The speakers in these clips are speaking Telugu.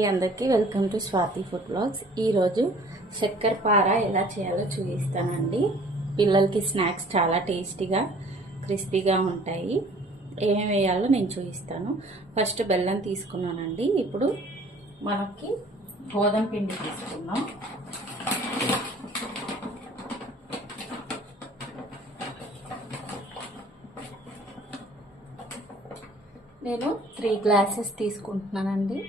అండి అందరికీ welcome to Swathi food blogs. ఈరోజు చక్కెర పార ఎలా చేయాలో చూపిస్తానండి. పిల్లలకి స్నాక్స్ చాలా టేస్టీగా క్రిస్పీగా ఉంటాయి. ఏమేమి వేయాలో నేను చూపిస్తాను. ఫస్ట్ బెల్లం తీసుకున్నానండి. ఇప్పుడు మనకి గోధుమ పిండి తీసుకున్నాం. నేను 3 గ్లాసెస్ తీసుకుంటున్నానండి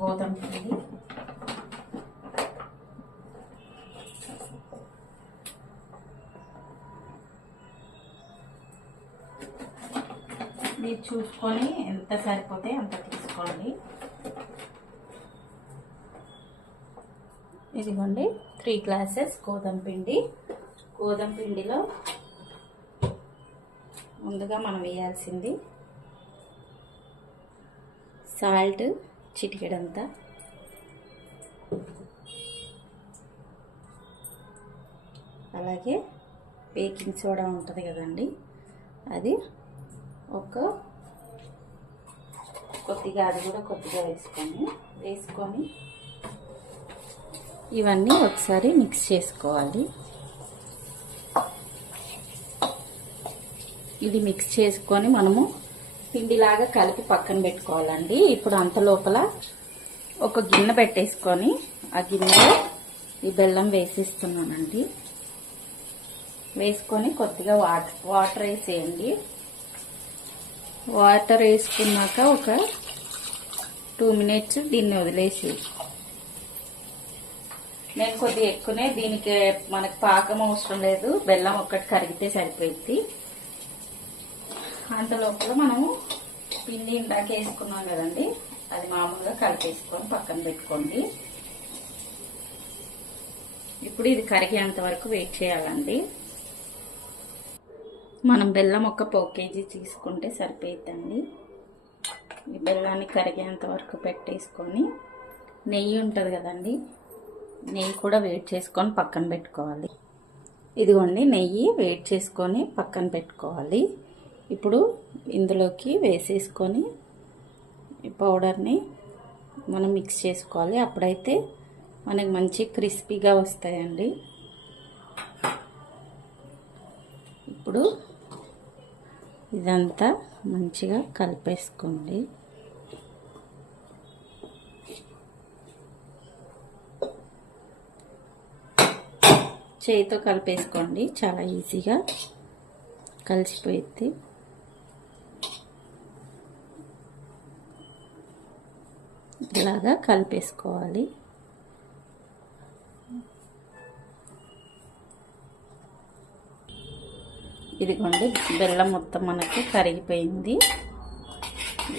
గోధుమ పిండి. మీరు చూసుకొని ఎంత సరిపోతే అంత తీసుకోండి. ఇదిగోండి 3 గ్లాసెస్ గోధుమ పిండి. గోధుమ పిండిలో ముందుగా మనం వేయాల్సింది సాల్ట్ చిటికెడంతా, అలాగే బేకింగ్ సోడా ఉంటుంది కదండి, అది కొద్దిగా అది కూడా కొద్దిగా వేసుకొని ఇవన్నీ ఒకసారి మిక్స్ చేసుకోవాలి. ఇది మిక్స్ చేసుకొని మనము పిండిలాగా కలిపి పక్కన పెట్టుకోవాలండి. ఇప్పుడు అంత లోపల ఒక గిన్నె పెట్టేసుకొని ఆ గిన్నెలో ఈ బెల్లం వేసిస్తున్నానండి. వేసుకొని కొద్దిగా వాటర్ వేసేయండి. వాటర్ వేసుకున్నాక ఒక 2 మినిట్స్ దీన్ని వదిలేసి, నేను కొద్దిగా ఎక్కువనే, దీనికి మనకు పాకం అవసరం లేదు, బెల్లం ఒక్కటి కరిగితే సరిపోయింది. అంత లోపల మనము పిండి ఇందాక వేసుకున్నాం కదండి, అది మామూలుగా కలిపేసుకొని పక్కన పెట్టుకోండి. ఇప్పుడు ఇది కరిగేంత వరకు వెయిట్ చేయాలండి. మనం బెల్లం ఒక 1 కేజీ తీసుకుంటే సరిపోయిద్దండి. ఈ బెల్లాన్ని కరిగేంత వరకు పెట్టేసుకొని నెయ్యి ఉంటుంది కదండి, నెయ్యి కూడా వేడి చేసుకొని పక్కన పెట్టుకోవాలి. ఇదిగోండి నెయ్యి వేడి చేసుకొని పక్కన పెట్టుకోవాలి. ఇప్పుడు ఇందులోకి వేసేసుకొని ఈ పౌడర్ని మనం మిక్స్ చేసుకోవాలి. అప్పుడైతే మనకి మంచి క్రిస్పీగా వస్తాయండి. ఇప్పుడు ఇదంతా మంచిగా కలిపేసుకోండి. చేయితో కలిపేసుకోండి, చాలా ఈజీగా కలిసిపోయింది. ఇలాగా కలిపేసుకోవాలి. ఇదిగోండి బెల్లం మొత్తం మనకి కరిగిపోయింది.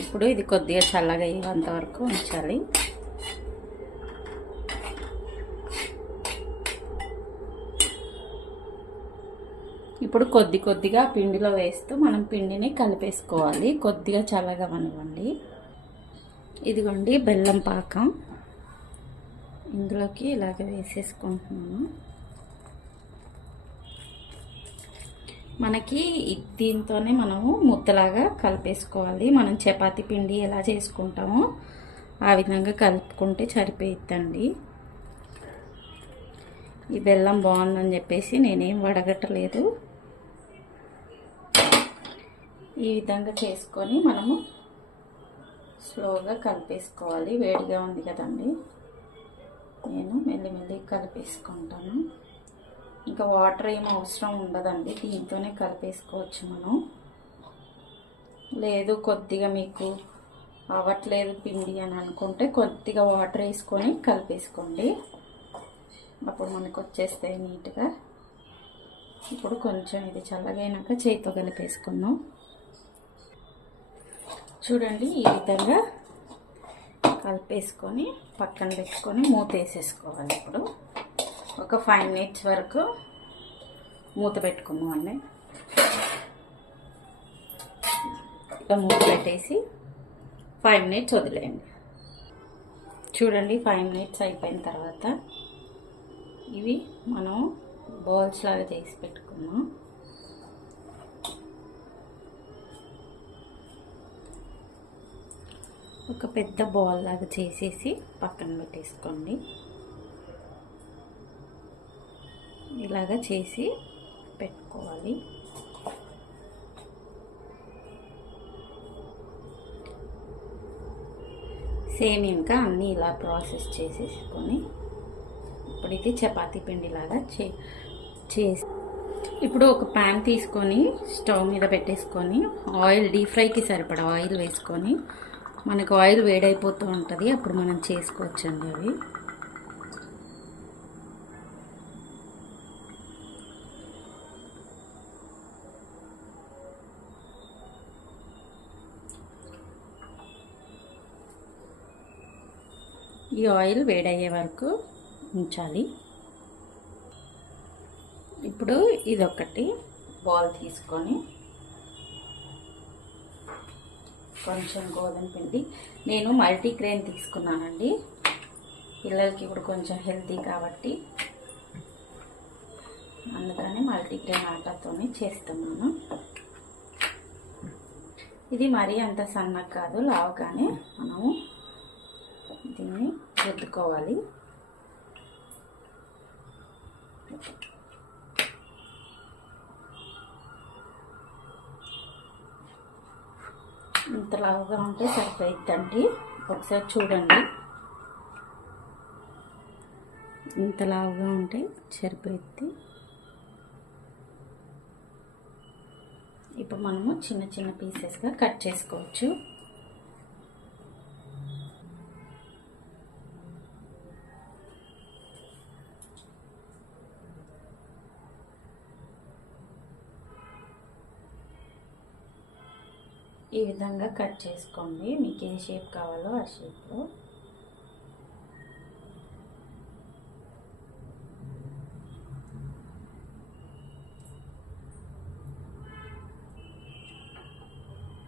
ఇప్పుడు ఇది కొద్దిగా చల్లగా అయ్యేంత వరకు ఉంచాలి. ఇప్పుడు కొద్దిగా పిండిలో వేస్తూ మనం పిండిని కలిపేసుకోవాలి. కొద్దిగా చల్లగా అనివ్వండి. ఇదిగోండి బెల్లం పాకం ఇందులోకి ఇలాగ వేసేసుకుంటున్నాను. మనకి దీంతోనే మనము ముద్దలాగా కలిపేసుకోవాలి. మనం చపాతీ పిండి ఎలా చేసుకుంటామో ఆ విధంగా కలుపుకుంటే సరిపోయిద్దండి. ఈ బెల్లం బాగుందని చెప్పేసి నేనేం వడగట్టలేదు. ఈ విధంగా చేసుకొని మనము స్లోగా కలిపేసుకోవాలి. వేడిగా ఉంది కదండి, నేను మెల్లిమెల్లి కలిపేసుకుంటాను. ఇంకా వాటర్ ఏం అవసరం ఉండదండి, దీంతోనే కలిపేసుకోవచ్చు మనం. లేదు కొద్దిగా మీకు అవ్వట్లేదు పిండి అని అనుకుంటే కొద్దిగా వాటర్ వేసుకొని కలిపేసుకోండి, అప్పుడు మనకు వచ్చేస్తాయి నీట్గా. ఇప్పుడు కొంచెం ఇది చల్లగైనాక చేతితో కలిపేసుకుందాం. చూడండి ఈ విధంగా కలిపేసుకొని పక్కన పెట్టుకొని మూత వేసేసుకోవాలి. ఇప్పుడు ఒక 5 మినిట్స్ వరకు మూత పెట్టుకున్నామండి. ఇలా మూత పెట్టేసి 5 మినిట్స్ వదిలేయండి. చూడండి 5 మినిట్స్ అయిపోయిన తర్వాత ఇవి మనం బాల్స్ లాగా చేసి పెట్టుకున్నాం. ఒక పెద్ద బాల్ లాగా చేసేసి పక్కన పెట్టేసుకోండి. ఇలాగా చేసి పెట్టుకోవాలి. సేమ్ ఇంకా అన్నీ ఇలా ప్రాసెస్ చేసేసుకొని ఇప్పుడు ఇది చపాతీ పిండిలాగా చేసి ఇప్పుడు ఒక ప్యాన్ తీసుకొని స్టవ్ మీద పెట్టేసుకొని ఆయిల్ డీప్ ఫ్రైకి సరిపడా ఆయిల్ వేసుకొని మనకు ఆయిల్ వేడైపోతూ ఉంటుంది. అప్పుడు మనం చేసుకోవచ్చండి అవి. ఈ ఆయిల్ వేడయ్యే వరకు ఉంచాలి. ఇప్పుడు ఇదొకటి బాల్ తీసుకొని కొంచెం గోధుమ పిండి, నేను మల్టీగ్రెయిన్ తీసుకున్నానండి. పిల్లలకి ఇప్పుడు కొంచెం హెల్తీ కాబట్టి అందుకని మల్టీగ్రెయిన్ ఆటాతోనే చేస్తున్నాను. ఇది మరీ అంత సన్నగా కాదు, లావుగానే మనము దీన్ని రుద్దుకోవాలి. ఇంత లావుగా ఉంటే సరిపోయిద్దండి. ఒకసారి చూడండి, ఇంత లావుగా ఉంటే సరిపోయిద్ది. ఇప్పుడు మనము చిన్న చిన్న పీసెస్గా కట్ చేసుకోవచ్చు. ఈ విధంగా కట్ చేసుకోండి, మీకు ఏ షేప్ కావాలో ఆ షేప్లో.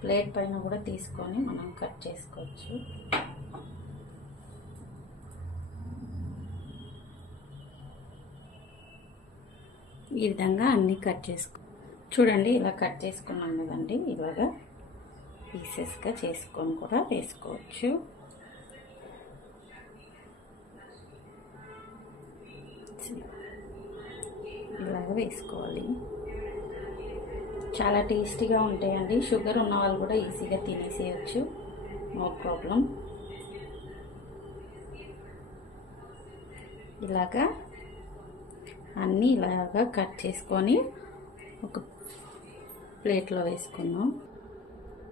ప్లేట్ పైన కూడా తీసుకొని మనం కట్ చేసుకోవచ్చు. ఈ విధంగా అన్నీ కట్ చేసుకో చూడండి. ఇలా కట్ చేసుకున్నాం కదండి, ఇలాగా పీసెస్గా చేసుకొని కూడా వేసుకోవచ్చు. ఇలాగ వేసుకోవాలి. చాలా టేస్టీగా ఉంటాయండి. షుగర్ ఉన్న వాళ్ళు కూడా ఈజీగా తినేసేయచ్చు, నో ప్రాబ్లం. ఇలాగా అన్నీ ఇలాగా కట్ చేసుకొని ఒక ప్లేట్లో వేసుకున్నాం.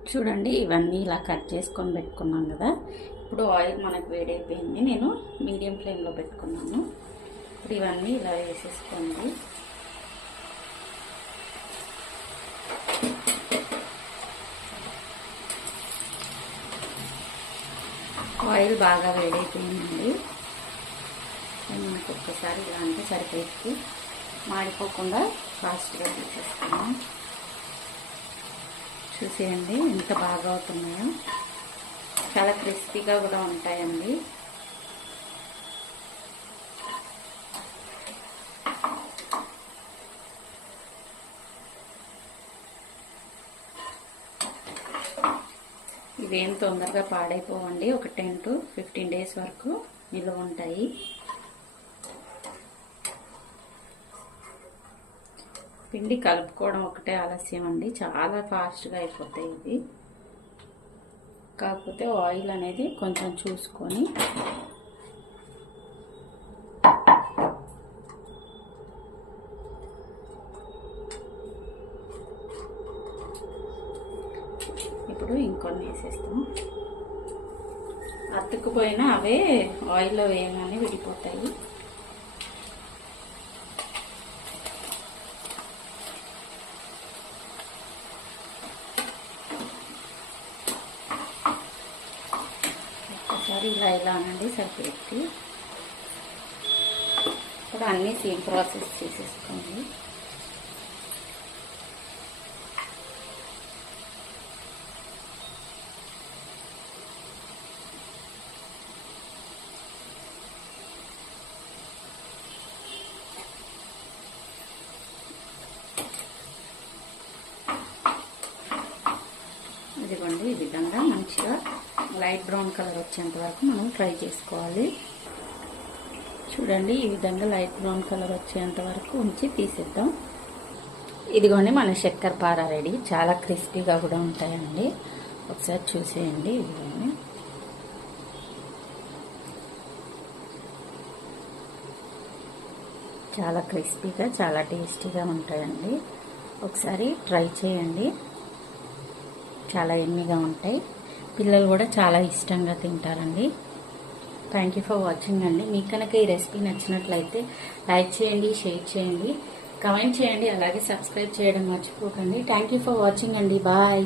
చూడండి, ఇవన్నీ ఇలా కట్ చేసుకొని పెట్టుకున్నాం కదా. ఇప్పుడు ఆయిల్ మనకు వేడైపోయింది. నేను మీడియం ఫ్లేమ్లో పెట్టుకున్నాను. ఇప్పుడు ఇవన్నీ ఇలా వేసేసుకోండి. ఆయిల్ బాగా వేడైపోయిందండి. మనకు ఒక్కసారి ఇలా అంటే సరిపోయి మాడిపోకుండా ఫాస్ట్గా తీసేసుకున్నాం. చూసేయండి ఎంత బాగా అవుతున్నాయో. చాలా క్రిస్పీగా కూడా ఉంటాయండి. ఇవేం తొందరగా పాడైపోవండి. ఒక 10 to 15 days వరకు నిల్వ ఉంటాయి. పిండి కలుపుకోవడం ఒకటే ఆలస్యం అండి, చాలా ఫాస్ట్గా అయిపోతాయి ఇవి. కాకపోతే ఆయిల్ అనేది కొంచెం చూసుకొని ఇప్పుడు ఇంకొన్ని వేసేస్తాం. అతుక్కుపోయినా అవే ఆయిల్లో వేయగానే విడిపోతాయి. ఒకసారి ఇలా అనండి సరిపోయి. ఇప్పుడు అన్నీ సేమ్ ప్రాసెస్ చేసేసుకోండి. ఇదిగోండి, ఈ విధంగా మంచిగా లైట్ బ్రౌన్ కలర్ వచ్చేంత వరకు మనం ఫ్రై చేసుకోవాలి. చూడండి, ఈ విధంగా లైట్ బ్రౌన్ కలర్ వచ్చేంత వరకు ఉంచి తీసేద్దాం. ఇదిగోండి మన చక్కెర పార రెడీ. చాలా క్రిస్పీగా కూడా ఉంటాయండి. ఒకసారి చూసేయండి. ఇదిగోండి, చాలా క్రిస్పీగా చాలా టేస్టీగా ఉంటాయండి. ఒకసారి ట్రై చేయండి. చాలా ఎమ్మీగా ఉంటాయి. పిల్లలు కూడా చాలా ఇష్టంగా తింటారండి. థ్యాంక్ యూ ఫర్ వాచింగ్ అండి. మీకు కనుక ఈ రెసిపీ నచ్చినట్లయితే లైక్ చేయండి, షేర్ చేయండి, కామెంట్ చేయండి, అలాగే సబ్స్క్రైబ్ చేయడం మర్చిపోకండి. థ్యాంక్ యూ ఫర్ వాచింగ్ అండి. బాయ్.